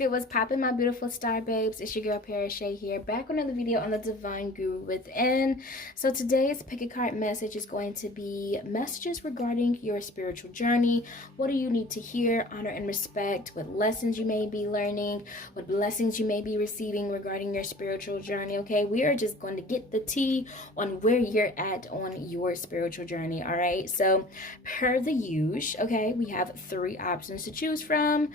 good? What's poppin', my beautiful star babes? It's your girl Parashay here, back with another video on the Divine Guru Within. So today's pick a card message is going to be messages regarding your spiritual journey. What do you need to hear, honor and respect? What lessons you may be learning, what blessings you may be receiving regarding your spiritual journey. Okay, we are just going to get the tea on where you're at on your spiritual journey. All right, so per the usual, okay, we have three options to choose from.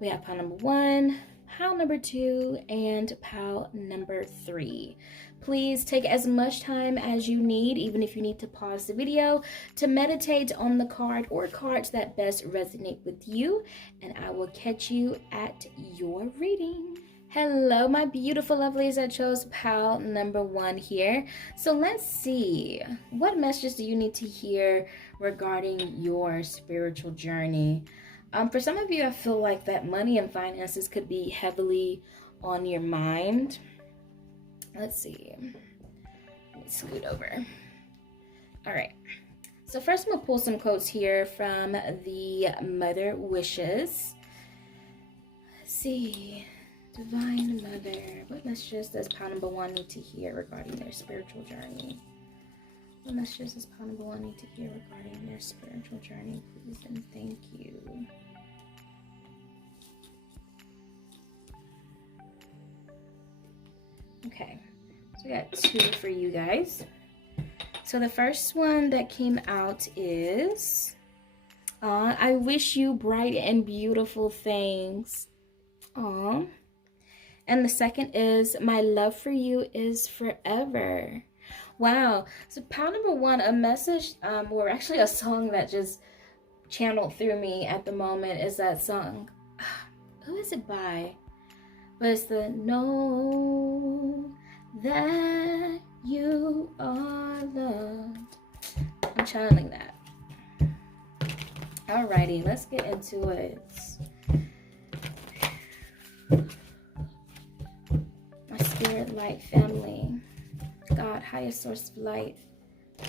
We have pile number 1, pile number 2, and pile number 3. Please take as much time as you need, even if you need to pause the video, to meditate on the card or cards that best resonate with you, and I will catch you at your reading. Hello, my beautiful lovelies that chose pile number 1 here. So let's see, what messages do you need to hear regarding your spiritual journey? For some of you, I feel like that money and finances could be heavily on your mind. Let's see. Let me scoot over. All right. So first, I'm going to pull some quotes here from the Mother Wishes. Let's see. Divine Mother. What messages does pile number 1 need to hear regarding their spiritual journey? What messages does pile number 1 need to hear regarding their spiritual journey, please and thank you? Okay, so we got 2 for you guys. So the first one that came out is, I wish you bright and beautiful things. Aw. And the second is, my love for you is forever. Wow. So pile number 1, a message, or actually a song that just channeled through me at the moment is that song. Who is it by? But it's the know that you are loved. I'm channeling that. Alrighty, let's get into it. My spirit light family. God, highest source of light,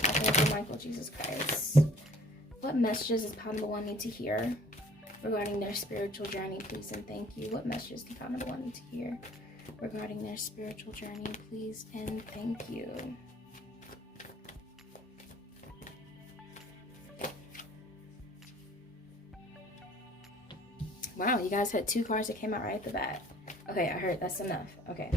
Archangel Michael, Jesus Christ. What messages does pile number 1 need to hear regarding their spiritual journey, please and thank you? What messages do pile number 1 need to hear regarding their spiritual journey, please and thank you? Wow, you guys had 2 cards that came out right at the bat. Okay, I heard that's enough. Okay.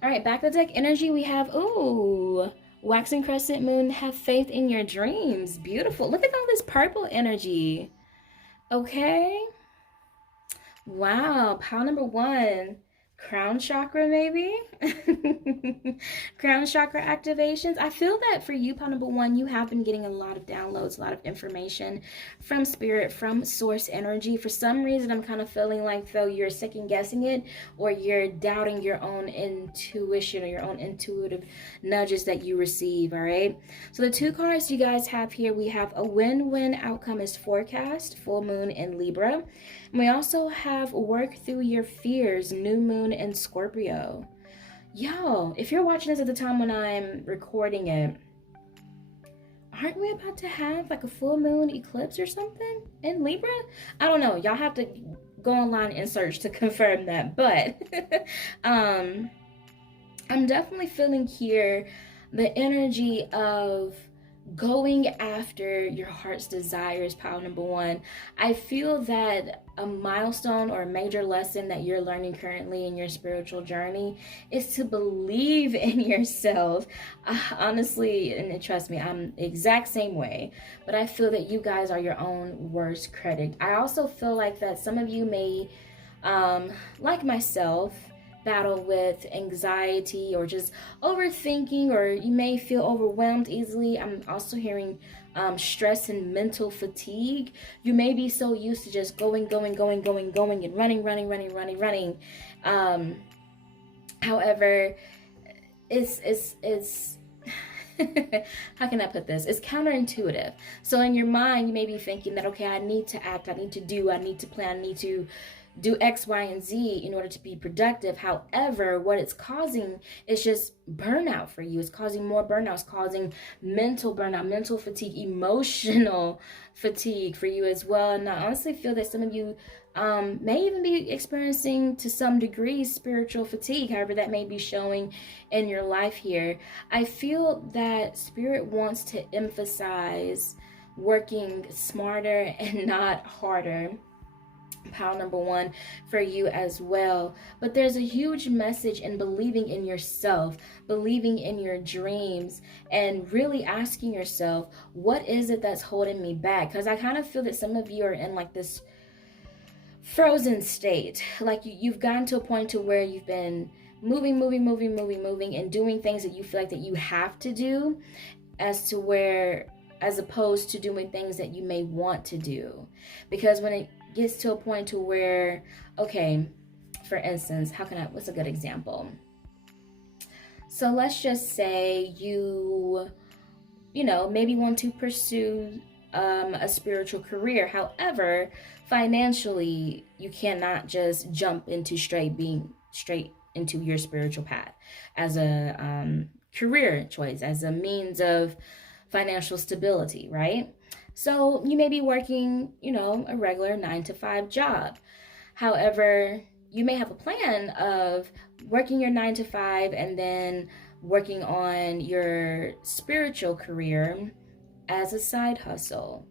All right, back to deck energy, we have, ooh, waxing crescent moon, have faith in your dreams. Beautiful. Look at all this purple energy. Okay. Wow, pile number 1, crown chakra maybe? Crown chakra activations. I feel that for you, pile number 1, you have been getting a lot of downloads, a lot of information from spirit, from source energy. For some reason, I'm kind of feeling like though you're second guessing it, or you're doubting your own intuition or your own intuitive nudges that you receive. All right. So the 2 cards you guys have here, we have a win-win outcome is forecast, full moon in Libra. And we also have work through your fears, new moon in Scorpio. Yo, if you're watching this at the time when I'm recording it, aren't we about to have like a full moon eclipse or something in Libra? I don't know. Y'all have to go online and search to confirm that. But I'm definitely feeling here the energy of going after your heart's desires, pile number 1. I feel that a milestone or a major lesson that you're learning currently in your spiritual journey is to believe in yourself. Honestly, and trust me, I'm the exact same way, but I feel that you guys are your own worst critic. I also feel like that some of you may, like myself, battle with anxiety or just overthinking, or you may feel overwhelmed easily. I'm also hearing stress and mental fatigue. You may be so used to just going and running. However, it's how can I put this? It's counterintuitive. So in your mind, you may be thinking that, okay, I need to act, I need to do, I need to plan, I need to do X, Y, and Z in order to be productive. However, what it's causing is just burnout for you. It's causing more burnout. It's causing mental burnout, mental fatigue, emotional fatigue for you as well. And I honestly feel that some of you may even be experiencing to some degree spiritual fatigue, however that may be showing in your life here. I feel that Spirit wants to emphasize working smarter and not harder. Pile number one for you as well. But there's a huge message in believing in yourself, believing in your dreams, and really asking yourself, what is it that's holding me back? Because I kind of feel that some of you are in like this frozen state. Like you've gotten to a point to where you've been moving and doing things that you feel like that you have to do, as opposed to doing things that you may want to do. Because when it gets to a point to where, okay, for instance, what's a good example? So let's just say you maybe want to pursue a spiritual career. However, financially, you cannot just jump into straight into your spiritual path as a career choice, as a means of financial stability, right? So you may be working, a regular 9-to-5 job. However, you may have a plan of working your 9-to-5 and then working on your spiritual career as a side hustle.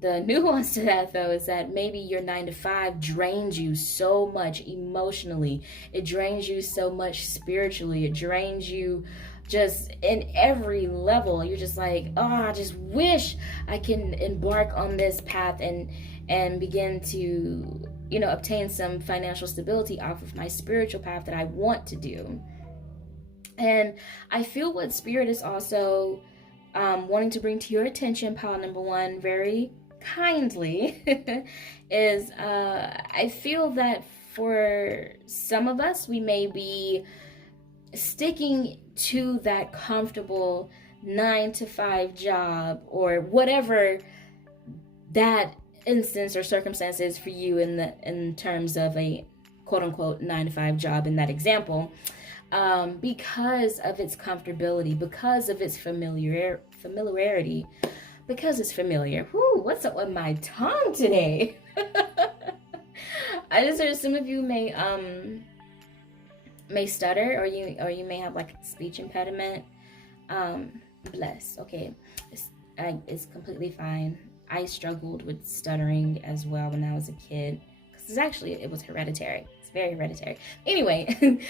The nuance to that, though, is that maybe your 9-to-5 drains you so much emotionally. It drains you so much spiritually. It drains you just in every level. You're just like, oh, I just wish I can embark on this path and begin to, obtain some financial stability off of my spiritual path that I want to do. And I feel what Spirit is also wanting to bring to your attention, pile number one, very kindly, is I feel that for some of us, we may be sticking to that comfortable 9-to-5 job, or whatever that instance or circumstance is for you in terms of a quote-unquote 9-to-5 job in that example, because of its comfortability, because of its familiarity, because it's familiar. Whoo, what's up with my tongue today? I just heard some of you may stutter, or you may have like speech impediment. Bless. Okay, it's completely fine. I struggled with stuttering as well when I was a kid, because it was hereditary. It's very hereditary. Anyway,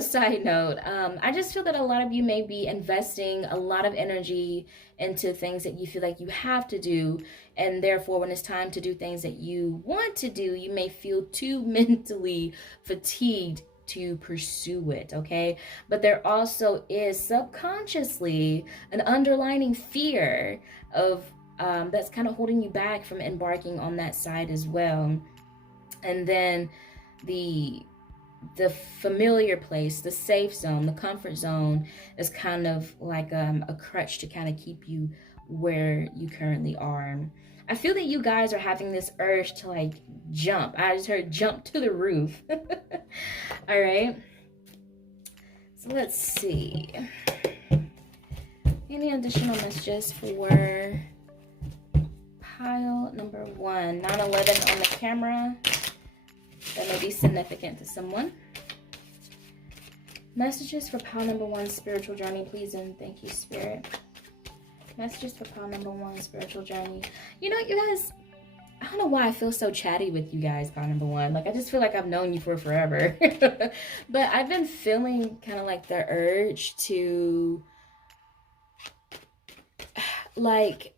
side note, I just feel that a lot of you may be investing a lot of energy into things that you feel like you have to do, and therefore when it's time to do things that you want to do, you may feel too mentally fatigued to pursue it, okay? But there also is subconsciously an underlying fear of that's kind of holding you back from embarking on that side as well. And then the familiar place, the safe zone, the comfort zone is kind of like a crutch to kind of keep you where you currently are. I feel that you guys are having this urge to like jump. I just heard jump to the roof. All right. So let's see. Any additional messages for pile number one? 9/11 on the camera. That may be significant to someone. Messages for pile number one, spiritual journey, please, and thank you, Spirit. Messages for pile number one, spiritual journey. You guys, I don't know why I feel so chatty with you guys, pile number one. Like, I just feel like I've known you for forever. But I've been feeling kind of like the urge to, like,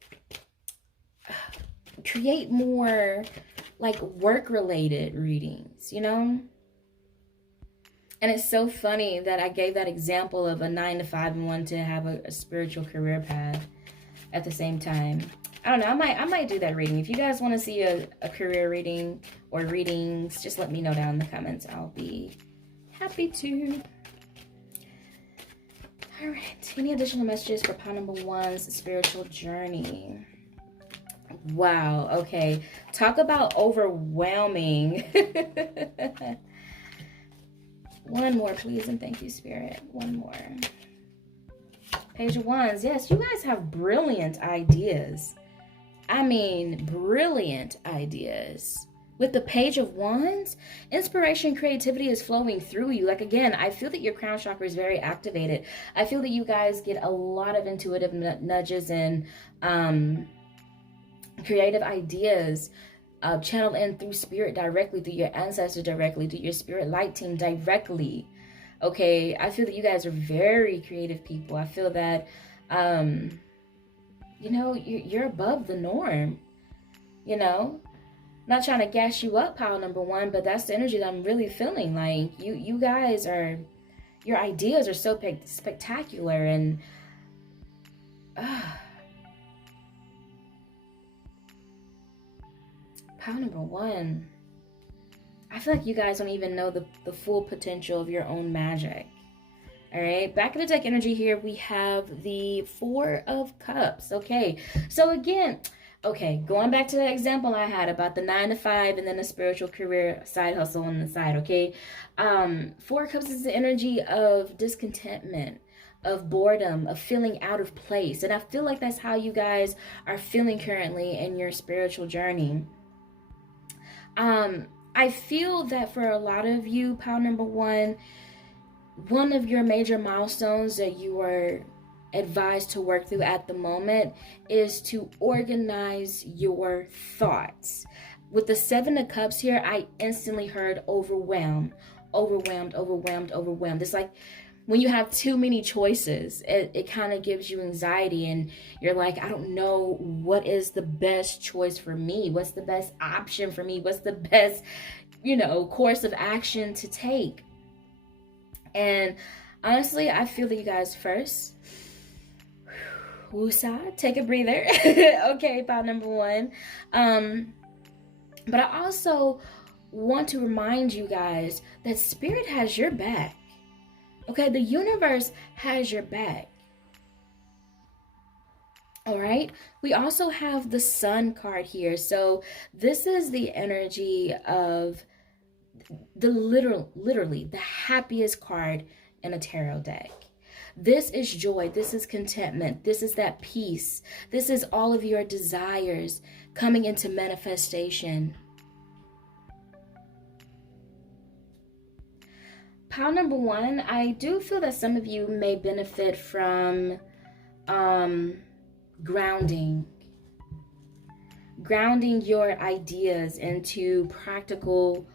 create more, like, work-related readings, And it's so funny that I gave that example of a 9-to-5 and wanting to have a spiritual career path at the same time. I don't know. I might do that reading. If you guys want to see a career reading or readings, just let me know down in the comments. I'll be happy to. All right. Any additional messages for pile number one's spiritual journey? Wow. Okay. Talk about overwhelming. One more, please, and thank you, Spirit. One more. Page of Wands. Yes, you guys have brilliant ideas. I mean, brilliant ideas. With the Page of Wands, inspiration, creativity is flowing through you. Like, again, I feel that your crown chakra is very activated. I feel that you guys get a lot of intuitive nudges and creative ideas channeled in through spirit directly, through your ancestors directly, through your spirit light team directly. Okay, I feel that you guys are very creative people. I feel that, you know, you're above the norm, you know. Not trying to gas you up, pile number one, but that's the energy that I'm really feeling. Like, you guys are, your ideas are so spectacular, and pile number one, I feel like you guys don't even know the full potential of your own magic. All right, back in the deck energy here, we have the Four of Cups. Okay, so again, okay, going back to that example I had about the 9 to 5 and then the spiritual career side hustle on the side, okay? Four of Cups is the energy of discontentment, of boredom, of feeling out of place. And I feel like that's how you guys are feeling currently in your spiritual journey. I feel that for a lot of you, pile number one of your major milestones that you are advised to work through at the moment is to organize your thoughts. With the Seven of Cups here, I instantly heard overwhelmed. It's like when you have too many choices, it kind of gives you anxiety, and you're like, I don't know what is the best choice for me. What's the best option for me? What's the best, you know, course of action to take? And honestly, I feel that you guys first, woosah, take a breather. Okay, pile number one. But I also want to remind you guys that spirit has your back. Okay, the universe has your back. All right, we also have the Sun card here. So this is the energy of the literally the happiest card in a tarot deck. This is joy. This is contentment. This is that peace. This is all of your desires coming into manifestation. Pile number one, I do feel that some of you may benefit from grounding your ideas into practical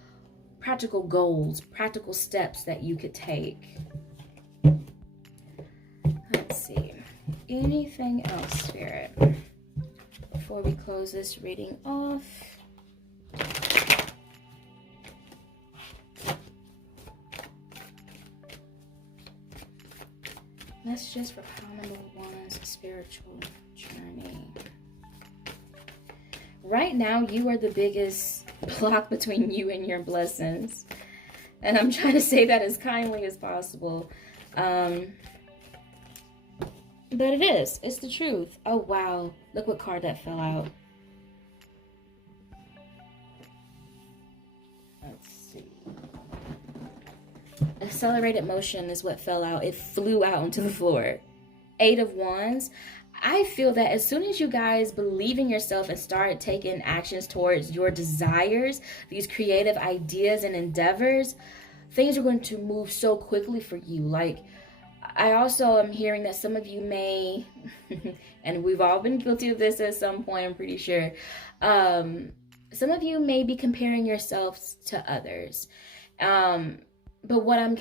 goals, practical steps that you could take. Let's see. Anything else, Spirit, before we close this reading off? Messages for pile number one's spiritual journey. Right now, you are the biggest block between you and your blessings. And I'm trying to say that as kindly as possible. But it is. It's the truth. Oh, wow. Look what card that fell out. Let's see. Accelerated motion is what fell out. It flew out onto the floor. 8 of Wands. I feel that as soon as you guys believe in yourself and start taking actions towards your desires, these creative ideas and endeavors, things are going to move so quickly for you. Like, I also am hearing that some of you may, and we've all been guilty of this at some point, I'm pretty sure, some of you may be comparing yourselves to others. But what I'm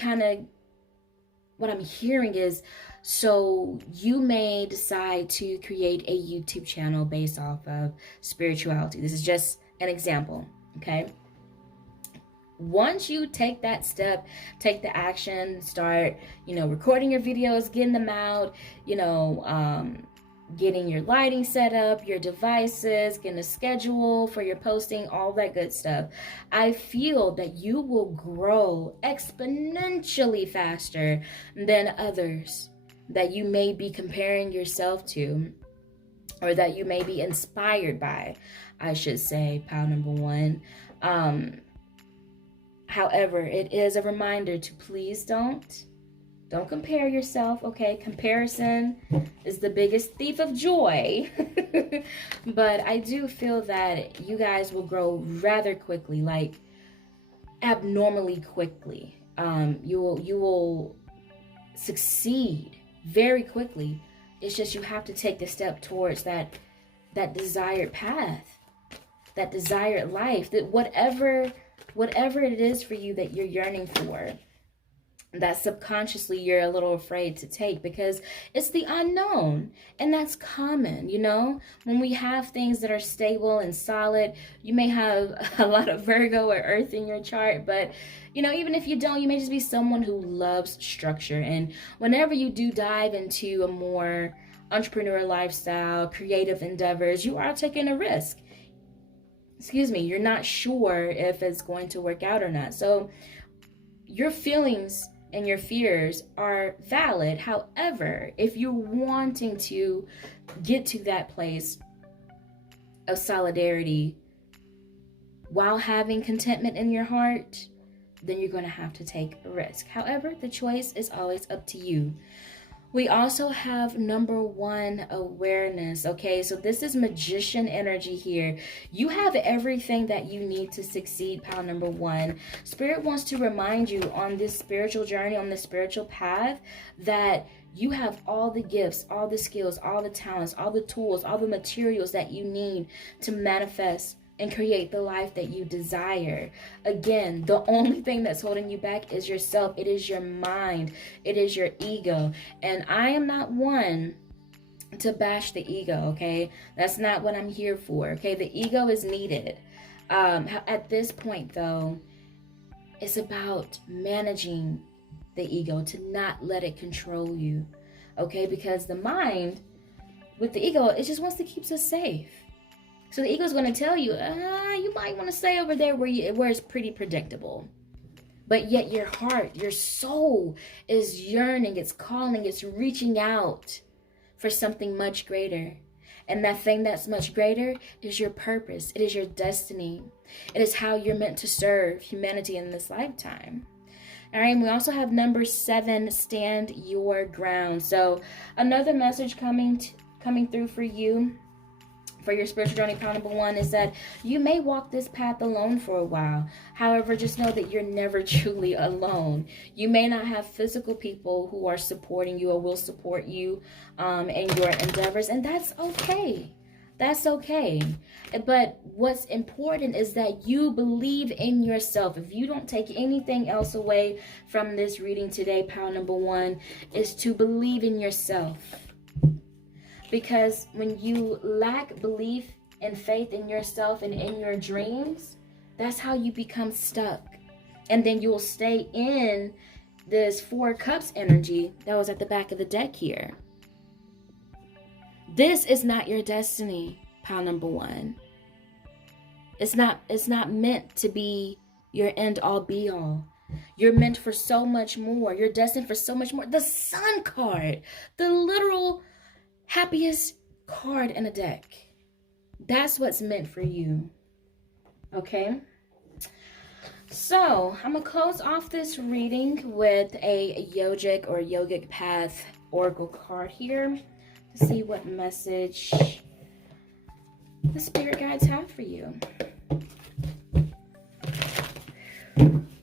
hearing is, so you may decide to create a YouTube channel based off of spirituality. This is just an example, okay? Once you take that step, take the action, start, recording your videos, getting them out, getting your lighting set up, your devices, getting a schedule for your posting, all that good stuff. I feel that you will grow exponentially faster than others that you may be comparing yourself to. or that you may be inspired by, I should say, pile number one. However, it is a reminder to please don't compare yourself, okay? Comparison is the biggest thief of joy. But I do feel that you guys will grow rather quickly, like abnormally quickly. You will succeed very quickly. It's just you have to take the step towards that desired path, that desired life, that whatever it is for you that you're yearning for, that subconsciously you're a little afraid to take, because it's the unknown. And that's common, you know. When we have things that are stable and solid, you may have a lot of Virgo or Earth in your chart, but you know, even if you don't, you may just be someone who loves structure. And whenever you do dive into a more entrepreneurial lifestyle, creative endeavors, you are taking a risk. Excuse me, you're not sure if it's going to work out or not. So your feelings and your fears are valid. However, if you're wanting to get to that place of solidarity while having contentment in your heart, then you're going to have to take a risk. However, the choice is always up to you. We also have number one, awareness. Okay, so this is magician energy here. You have everything that you need to succeed, pile number one. Spirit wants to remind you on this spiritual journey, on this spiritual path, that you have all the gifts, all the skills, all the talents, all the tools, all the materials that you need to manifest and create the life that you desire. Again, the only thing that's holding you back is yourself. It is your mind. It is your ego. And I am not one to bash the ego, okay? That's not what I'm here for, okay? The ego is needed. At this point, though, it's about managing the ego, to not let it control you, okay? Because the mind, with the ego, it just wants to keep us safe. So the ego is going to tell you, you might want to stay over there where it's pretty predictable. But yet your heart, your soul is yearning, it's calling, it's reaching out for something much greater. And that thing that's much greater is your purpose. It is your destiny. It is how you're meant to serve humanity in this lifetime. All right, and we also have number 7, stand your ground. So another message coming through for you, for your spiritual journey, pile number one, is that you may walk this path alone for a while. However, just know that you're never truly alone. You may not have physical people who are supporting you or will support you in your endeavors, and that's okay. That's okay. But what's important is that you believe in yourself. If you don't take anything else away from this reading today, pile number one, is to believe in yourself. Because when you lack belief and faith in yourself and in your dreams, that's how you become stuck. And then you'll stay in this 4 cups energy that was at the back of the deck here. This is not your destiny, pile number one. It's not meant to be your end all be all. You're meant for so much more. You're destined for so much more. The Sun card, the literal happiest card in a deck. That's what's meant for you. Okay? So, I'm going to close off this reading with a yogic or yogic path oracle card here to see what message the spirit guides have for you.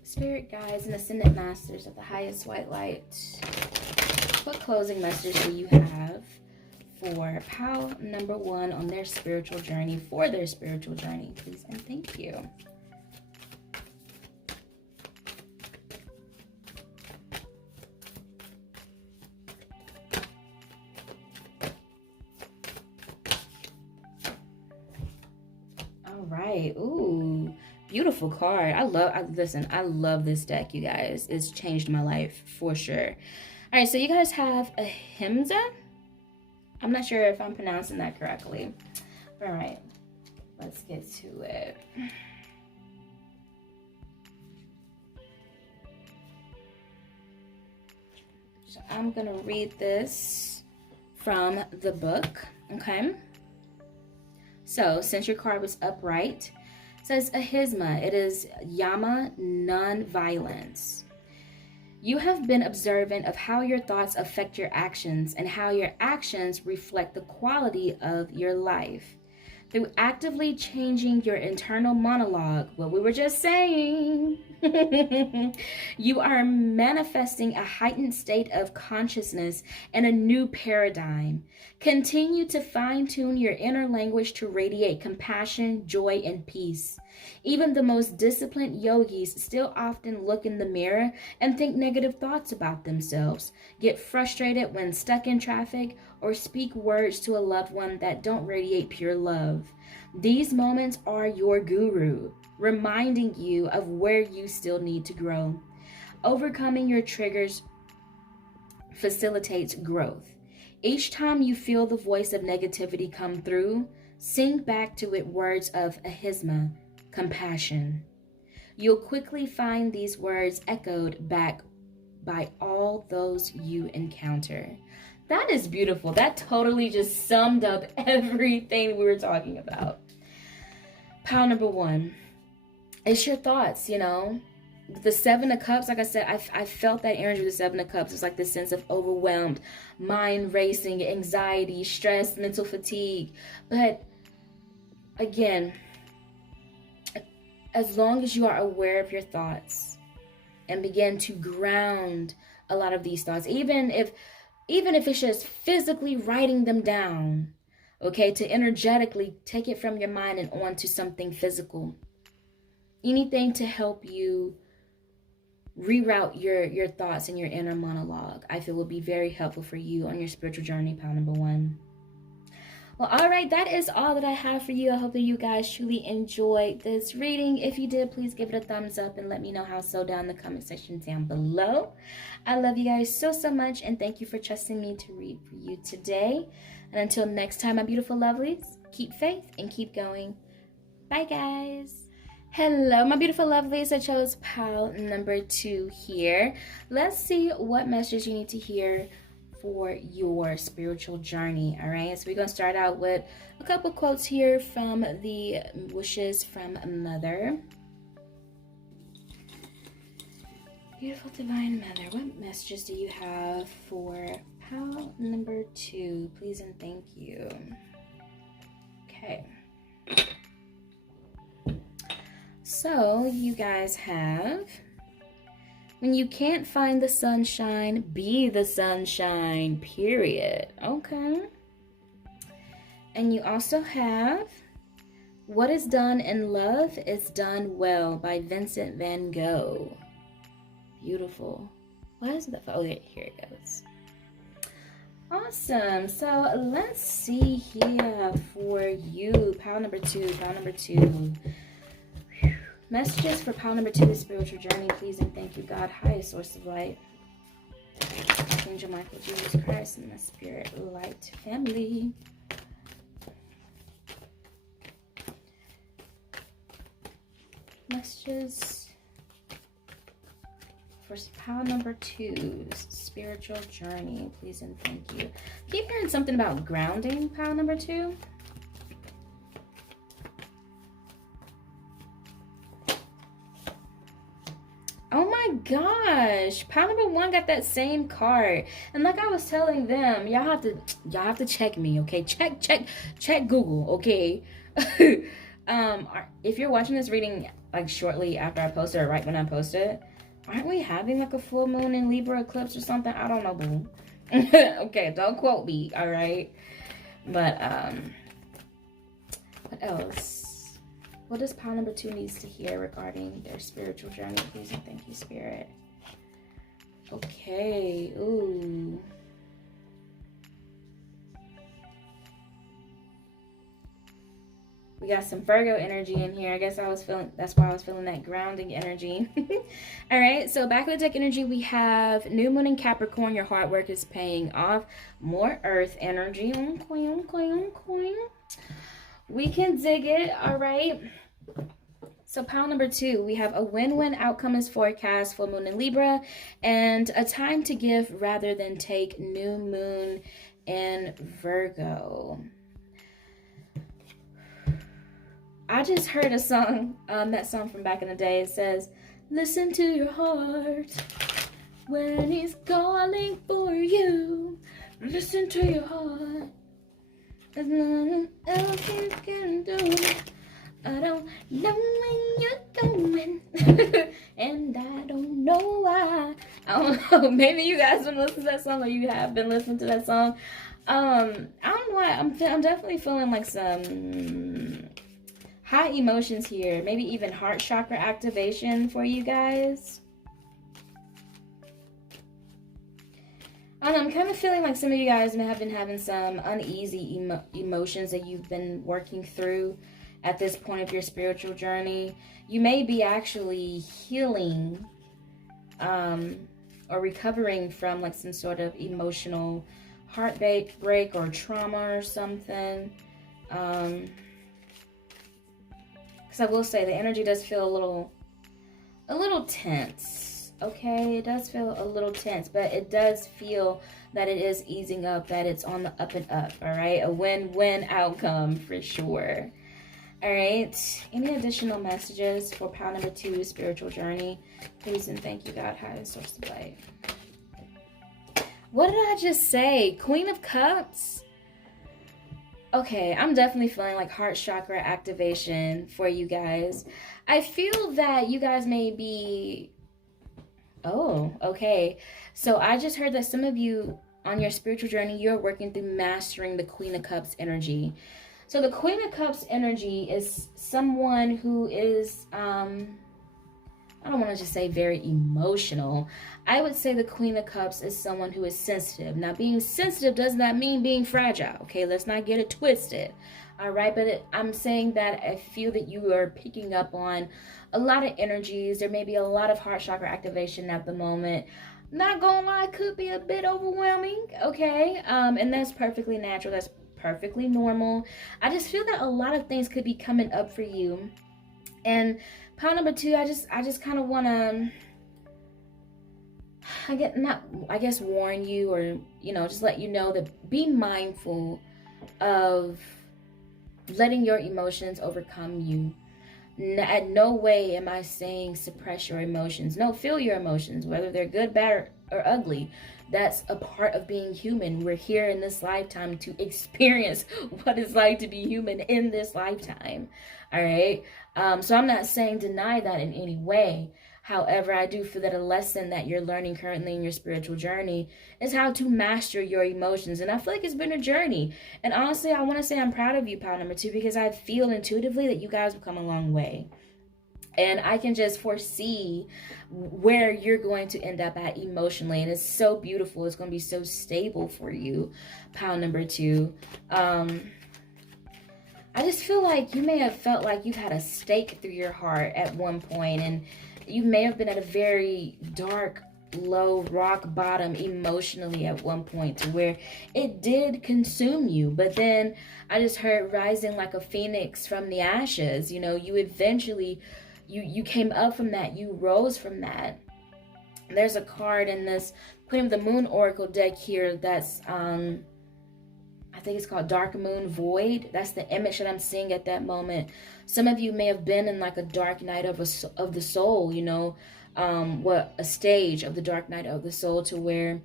Spirit guides and ascendant masters of the highest white light, what closing message do you have for pile number one on their spiritual journey, for their spiritual journey, please and thank you. All right. Ooh, beautiful card. I love this deck, you guys. It's changed my life for sure. All right, so you guys have a Himza. I'm not sure if I'm pronouncing that correctly. All right, let's get to it. So I'm gonna read this from the book, okay? So since your card was upright, it says ahisma. It is yama, non-violence. You have been observant of how your thoughts affect your actions and how your actions reflect the quality of your life. Through actively changing your internal monologue, what we were just saying, you are manifesting a heightened state of consciousness and a new paradigm. Continue to fine-tune your inner language to radiate compassion, joy, and peace. Even the most disciplined yogis still often look in the mirror and think negative thoughts about themselves, get frustrated when stuck in traffic, or speak words to a loved one that don't radiate pure love. These moments are your guru, reminding you of where you still need to grow. Overcoming your triggers facilitates growth. Each time you feel the voice of negativity come through, sing back to it words of ahisma, compassion. You'll quickly find these words echoed back by all those you encounter. That is beautiful. That totally just summed up everything we were talking about. Pile number 1. It's your thoughts, you know. The 7 of Cups, like I said, I felt that energy with the 7 of Cups. It's like this sense of overwhelmed, mind racing, anxiety, stress, mental fatigue. But again, as long as you are aware of your thoughts and begin to ground a lot of these thoughts, even if it's just physically writing them down, okay, to energetically take it from your mind and onto something physical. Anything to help you reroute your thoughts and your inner monologue, I feel will be very helpful for you on your spiritual journey, pile number 1. Well, all right, that is all that I have for you. I hope that you guys truly enjoyed this reading. If you did, please give it a thumbs up and let me know how so down in the comment section down below. I love you guys so much, and thank you for trusting me to read for you today. And until next time, my beautiful lovelies, keep faith and keep going. Bye, guys. Hello, my beautiful lovelies. I chose pile number 2 here. Let's see what messages you need to hear for your spiritual journey. All right, so we're gonna start out with a couple quotes here from the Wishes from Mother. Beautiful divine mother, what messages do you have for pile number 2? Please and thank you. Okay, so you guys have, when you can't find the sunshine, be the sunshine, period. Okay. And you also have, what is done in love is done well, by Vincent van Gogh. Beautiful. Why isn't that? Oh, here it goes. Awesome. So let's see here for you, pile number 2. Messages for pile number 2, spiritual journey, please and thank you, God, highest source of light, Angel Michael, Jesus Christ, and the spirit light family. Messages for pile number 2, spiritual journey, please and thank you. Keep hearing something about grounding, pile number 2. Oh my gosh, pile number 1 got that same card, and like I was telling them, y'all have to check me, okay? Check Google, okay? If you're watching this reading like shortly after I post it or right when I post it, aren't we having like a full moon in Libra eclipse or something? I don't know, boo. Okay, don't quote me, all right? But what else? What does pile number 2 needs to hear regarding their spiritual journey? Please and thank you, Spirit. Okay. Ooh. We got some Virgo energy in here. I guess that's why I was feeling that grounding energy. All right, so back with the deck energy, we have New Moon in Capricorn. Your hard work is paying off. More Earth energy. Okay. We can dig it, all right? So pile number 2, we have a win-win outcome is forecast, full moon in Libra, and a time to give rather than take, new moon in Virgo. I just heard a song, that song from back in the day. It says, listen to your heart when he's calling for you. Listen to your heart. There's nothing else you can do. I don't know when you're going. And I don't know why. I don't know. Maybe you guys been listening to that song, or you have been listening to that song. I don't know why. I'm definitely feeling like some high emotions here. Maybe even heart chakra activation for you guys. I don't know, I'm kind of feeling like some of you guys may have been having some uneasy emotions that you've been working through at this point of your spiritual journey. You may be actually healing or recovering from like some sort of emotional heartbreak or trauma or something. Because I will say the energy does feel a little tense. Okay, it does feel a little tense, but it does feel that it is easing up, that it's on the up and up. All right, a win-win outcome for sure. All right, any additional messages for pile number 2, spiritual journey? Please and thank you, God, highest source of light. What did I just say? Queen of Cups? Okay, I'm definitely feeling like heart chakra activation for you guys. I feel that you guys may be... Oh, okay. So I just heard that some of you on your spiritual journey, you're working through mastering the Queen of Cups energy. So the Queen of Cups energy is someone who is, I don't want to just say very emotional. I would say the Queen of Cups is someone who is sensitive. Now, being sensitive does not mean being fragile. Okay, let's not get it twisted. All right, but I'm saying that I feel that you are picking up on a lot of energies. There may be a lot of heart chakra activation at the moment. Not gonna lie, could be a bit overwhelming. Okay, and that's perfectly natural. That's perfectly normal. I just feel that a lot of things could be coming up for you. And pile number 2, I just kind of want to, I guess warn you, or just let you know that be mindful of letting your emotions overcome you. At no way am I saying suppress your emotions. No, feel your emotions, whether they're good, bad, or ugly. That's a part of being human. We're here in this lifetime to experience what it's like to be human in this lifetime. All right. So I'm not saying deny that in any way. However, I do feel that a lesson that you're learning currently in your spiritual journey is how to master your emotions. And I feel like it's been a journey. And honestly, I want to say I'm proud of you, pile number 2, because I feel intuitively that you guys have come a long way. And I can just foresee where you're going to end up at emotionally. And it's so beautiful. It's going to be so stable for you, pile number 2. I just feel like you may have felt like you've had a stake through your heart at one point, and you may have been at a very dark, low rock bottom emotionally at one point, to where it did consume you. But then I just heard rising like a phoenix from the ashes. You eventually, you came up from that. You rose from that. There's a card in this Queen of the Moon Oracle deck here that's, I think it's called Dark Moon Void. That's the image that I'm seeing at that moment. Some of you may have been in like a dark night of the soul, a stage of the dark night of the soul, to where,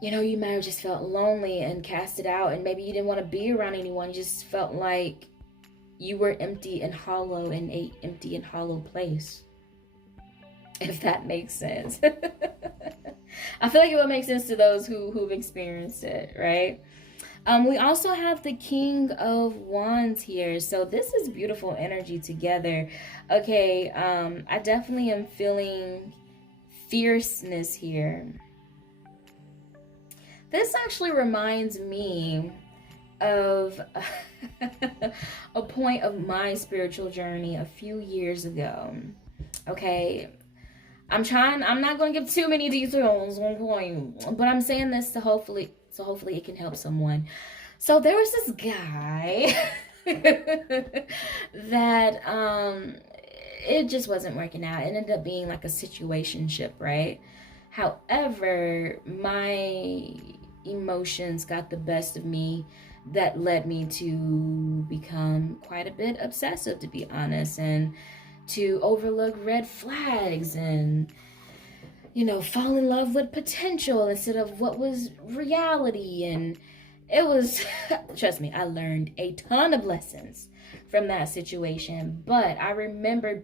you might have just felt lonely and casted out, and maybe you didn't want to be around anyone. You just felt like you were empty and hollow in a empty and hollow place. If that makes sense. I feel like it will make sense to those who've experienced it, right? We also have the King of Wands here. So this is beautiful energy together. Okay, I definitely am feeling fierceness here. This actually reminds me of a point of my spiritual journey a few years ago. Okay, I'm not going to give too many details on point, but I'm saying this to hopefully it can help someone. So there was this guy that it just wasn't working out. It ended up being like a situationship, right? However, my emotions got the best of me, that led me to become quite a bit obsessive, to be honest, and to overlook red flags and, fall in love with potential instead of what was reality. And it was, trust me, I learned a ton of lessons from that situation. But I remember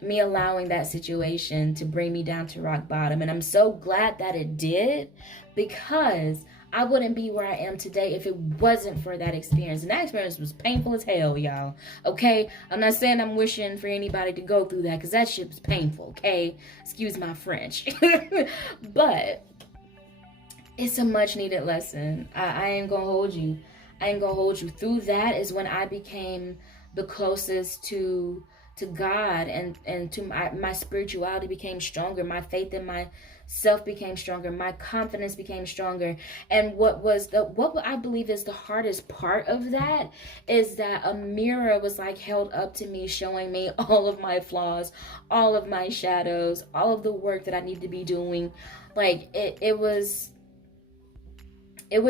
me allowing that situation to bring me down to rock bottom. And I'm so glad that it did, because I wouldn't be where I am today if it wasn't for that experience. And that experience was painful as hell, y'all. Okay? I'm not saying I'm wishing for anybody to go through that, because that shit was painful, okay? Excuse my French. But it's a much needed lesson. I ain't gonna hold you. Through that is when I became the closest to God, and to my spirituality became stronger. My faith in myself became stronger. My confidence became stronger. And what I believe is the hardest part of that is that a mirror was like held up to me, showing me all of my flaws, all of my shadows, all of the work that I need to be doing. Like it was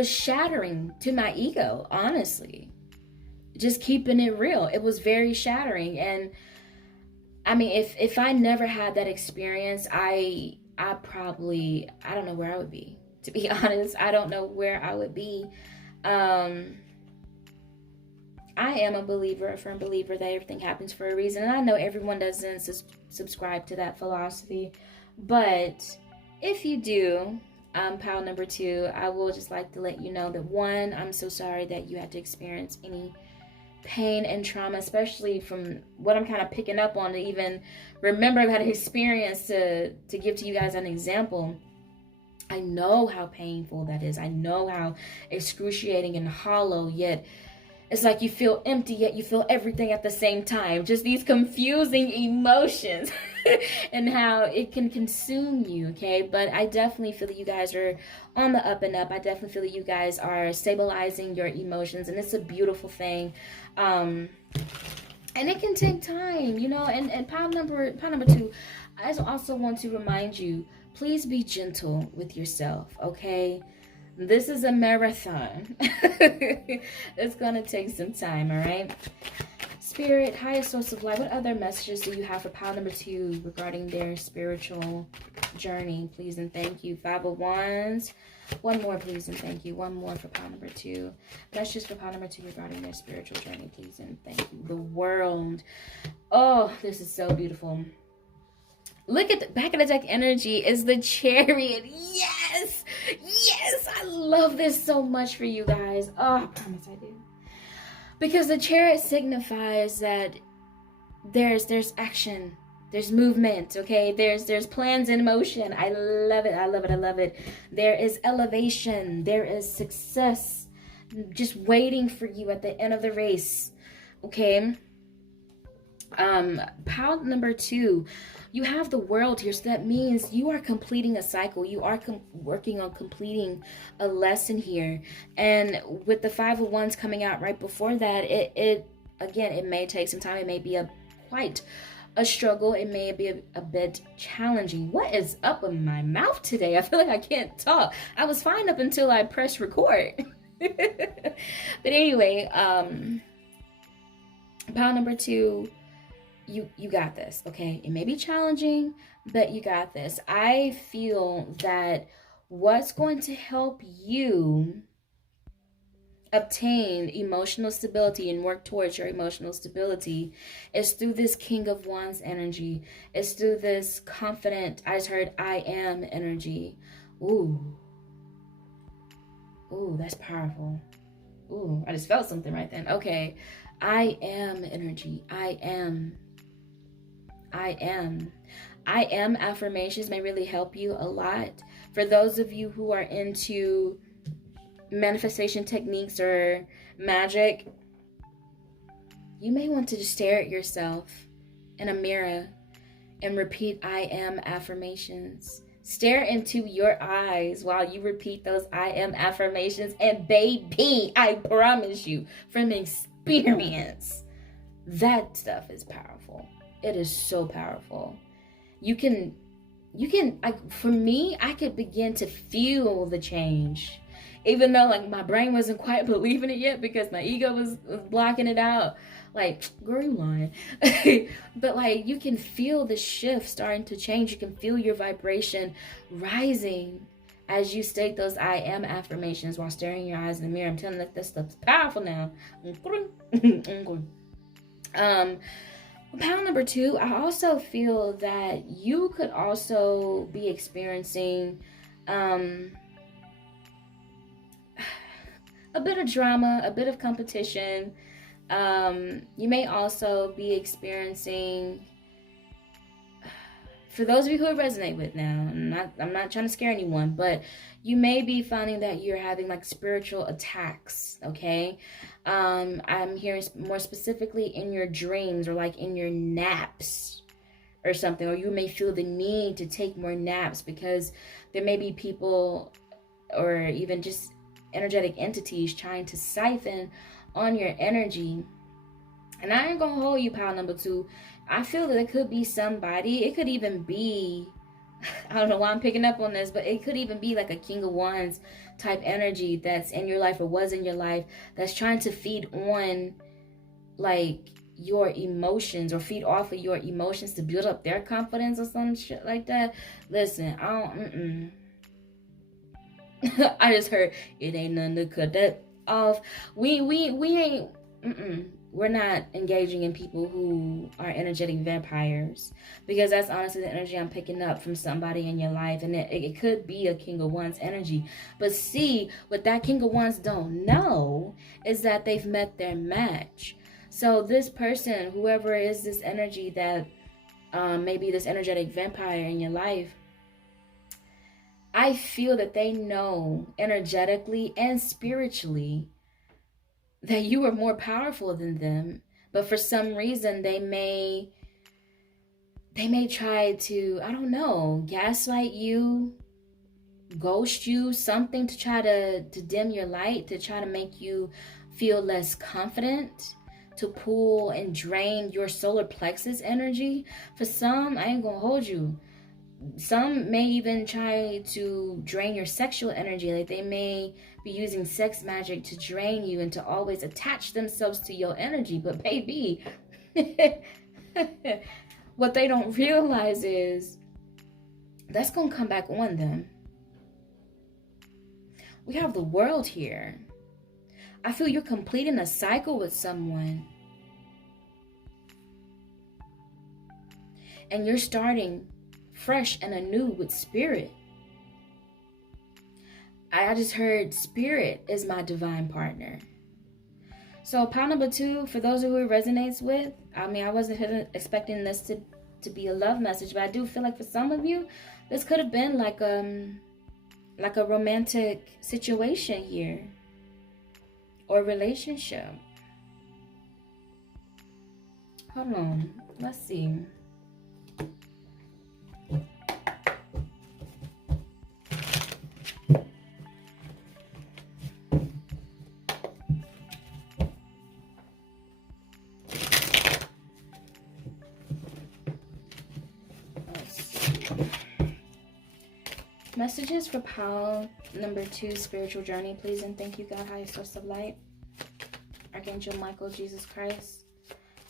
shattering to my ego, honestly. Just keeping it real. It was very shattering. And I mean, if I never had that experience, I don't know where I would be. To be honest, I don't know where I would be. I am a firm believer that everything happens for a reason. And I know everyone doesn't subscribe to that philosophy. But if you do, pile number 2, I will just like to let you know that, 1, I'm so sorry that you had to experience any pain and trauma, especially from what I'm kind of picking up on, to even remember that experience to give to you guys an example. I know how painful that is. I know how excruciating and hollow, yet it's like you feel empty, yet you feel everything at the same time. Just these confusing emotions and how it can consume you, okay? But I definitely feel that you guys are on the up and up. I definitely feel that you guys are stabilizing your emotions, and it's a beautiful thing. And it can take time, and pile number 2, I also want to remind you, please be gentle with yourself, okay? This is a marathon. It's gonna take some time, all right? Spirit, highest source of light, what other messages do you have for pile number 2 regarding their spiritual journey? Please and thank you. 5 of Wands. One more, please and thank you. One more for pile number 2. Messages for pile number 2 regarding their spiritual journey, please and thank you. The World. Oh, this is so beautiful. Look at the back of the deck energy is the Chariot. Yes! Yes! I love this so much for you guys. Oh, I promise I do. Because the Chariot signifies that there's action. There's movement, okay? There's plans in motion. I love it. I love it. I love it. There is elevation. There is success just waiting for you at the end of the race, okay? Pile number 2, you have the World here, so that means you are completing a cycle. You are working on completing a lesson here. And with the 5 of Wands coming out right before that, it may take some time. It may be quite a struggle. It may be a bit challenging. What is up with my mouth today? I feel like I can't talk. I was fine up until I pressed record. But anyway, pile number 2, you got this, okay? It may be challenging, but you got this. I feel that what's going to help you obtain emotional stability and work towards your emotional stability is through this King of Wands energy. It's through this confident, I just heard I am energy. Ooh, that's powerful. Ooh, I just felt something right then. Okay, I am energy. I am affirmations may really help you a lot. For those of you who are into manifestation techniques or magic, you may want to just stare at yourself in a mirror and repeat I am affirmations. Stare into your eyes while you repeat those I am affirmations, and baby, I promise you from experience, that stuff is powerful. It is so powerful. For me, I could begin to feel the change even though like my brain wasn't quite believing it yet because my ego was blocking it out. Like, girl, you lying. But like, you can feel the shift starting to change. You can feel your vibration rising as you state those I am affirmations while staring your eyes in the mirror. I'm telling you that this stuff's powerful now. Pound number 2, I also feel that you could also be experiencing a bit of drama, a bit of competition. You may also be experiencing, for those of you who resonate with now, I'm not trying to scare anyone, but you may be finding that you're having like spiritual attacks, okay? I'm hearing more specifically in your dreams or like in your naps or something, or you may feel the need to take more naps because there may be people or even just energetic entities trying to siphon on your energy. And I ain't gonna hold you, pile number 2. I feel that it could be somebody. It could even be, I don't know why I'm picking up on this, but it could even be like a King of Wands type energy that's in your life or was in your life that's trying to feed on like your emotions or feed off of your emotions to build up their confidence or some shit like that. Listen, I just heard it ain't nothing to cut that off. We ain't we're not engaging in people who are energetic vampires, because that's honestly the energy I'm picking up from somebody in your life. And it could be a King of Wands energy. But see, what that King of Wands don't know is that they've met their match. So this person, whoever is this energy that maybe this energetic vampire in your life, I feel that they know energetically and spiritually that you are more powerful than them, but for some reason they may try to, I don't know, gaslight you, ghost you, something to try to dim your light, to try to make you feel less confident, to pull and drain your solar plexus energy. For some, I ain't gonna hold you, some may even try to drain your sexual energy. Like they may be using sex magic to drain you and to always attach themselves to your energy. But baby, what they don't realize is that's going to come back on them. We have the world here. I feel you're completing a cycle with someone. And you're starting fresh and anew with spirit. I just heard spirit is my divine partner. So pile number 2, for those who it resonates with, I mean, I wasn't expecting this to be a love message, but I do feel like for some of you, this could have been like a romantic situation here or relationship. Hold on, let's see. Messages for pile number 2, spiritual journey, please and thank you, God, higher source of light. Archangel Michael, Jesus Christ.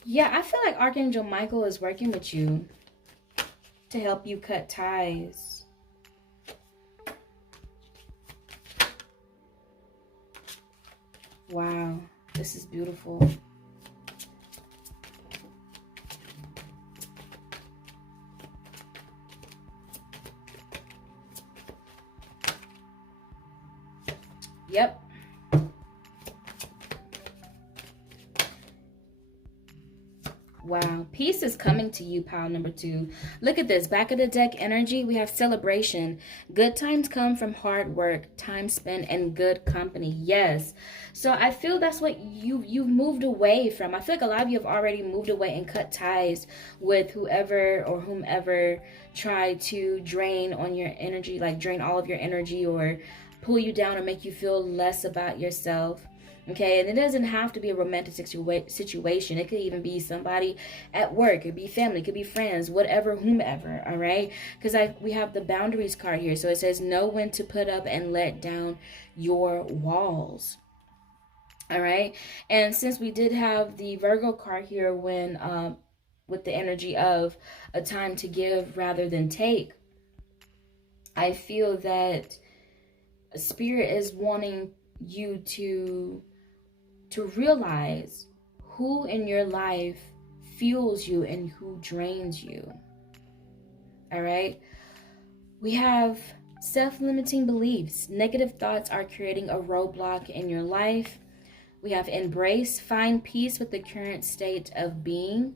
Yeah, I feel like Archangel Michael is working with you to help you cut ties. Wow, this is beautiful. Yep. Wow. Peace is coming to you, pile number 2. Look at this. Back of the deck energy, we have celebration. Good times come from hard work, time spent, and good company. Yes. So I feel that's what you've moved away from. I feel like a lot of you have already moved away and cut ties with whoever or whomever tried to drain on your energy, like drain all of your energy or pull you down or make you feel less about yourself. Okay, and it doesn't have to be a romantic situation. It could even be somebody at work. It could be family. It could be friends. Whatever, whomever. All right, because we have the boundaries card here, so it says know when to put up and let down your walls. All right, and since we did have the Virgo card here, when with the energy of a time to give rather than take, I feel that Spirit is wanting you to realize who in your life fuels you and who drains you. All right, we have self-limiting beliefs. Negative thoughts are creating a roadblock in your life. We have embrace, find peace with the current state of being.